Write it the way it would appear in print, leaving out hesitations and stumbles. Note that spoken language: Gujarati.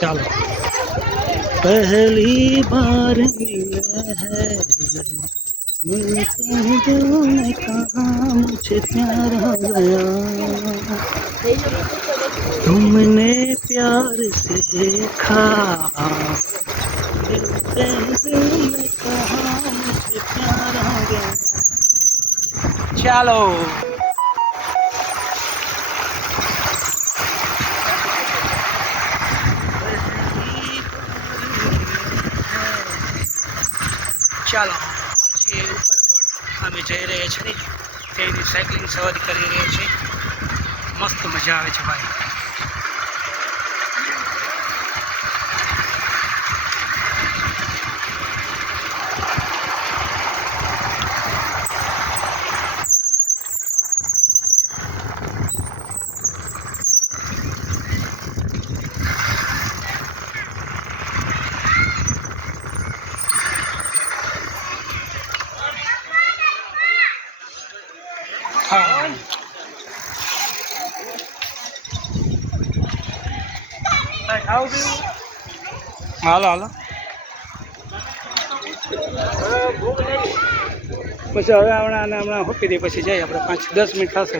ચાલો पहली बार मिले हैं मिलकर दिल ने कहा मुझे प्यार हो गया तुमने प्यार से देखा मिलते ही दिल ने कहा मुझे प्यार हो गया ચાલો ચાલો આજે ઉપરકોટ અમે જઈ રહ્યા છીએ તેની સાયકલિંગ સવારી કરી રહ્યા છીએ મસ્ત મજા આવે છે ભાઈ હા હાલો હાલો પછી હવે હમણાં હોપી દઈએ પછી જઈએ આપણે 5-10 મિનિટ થશે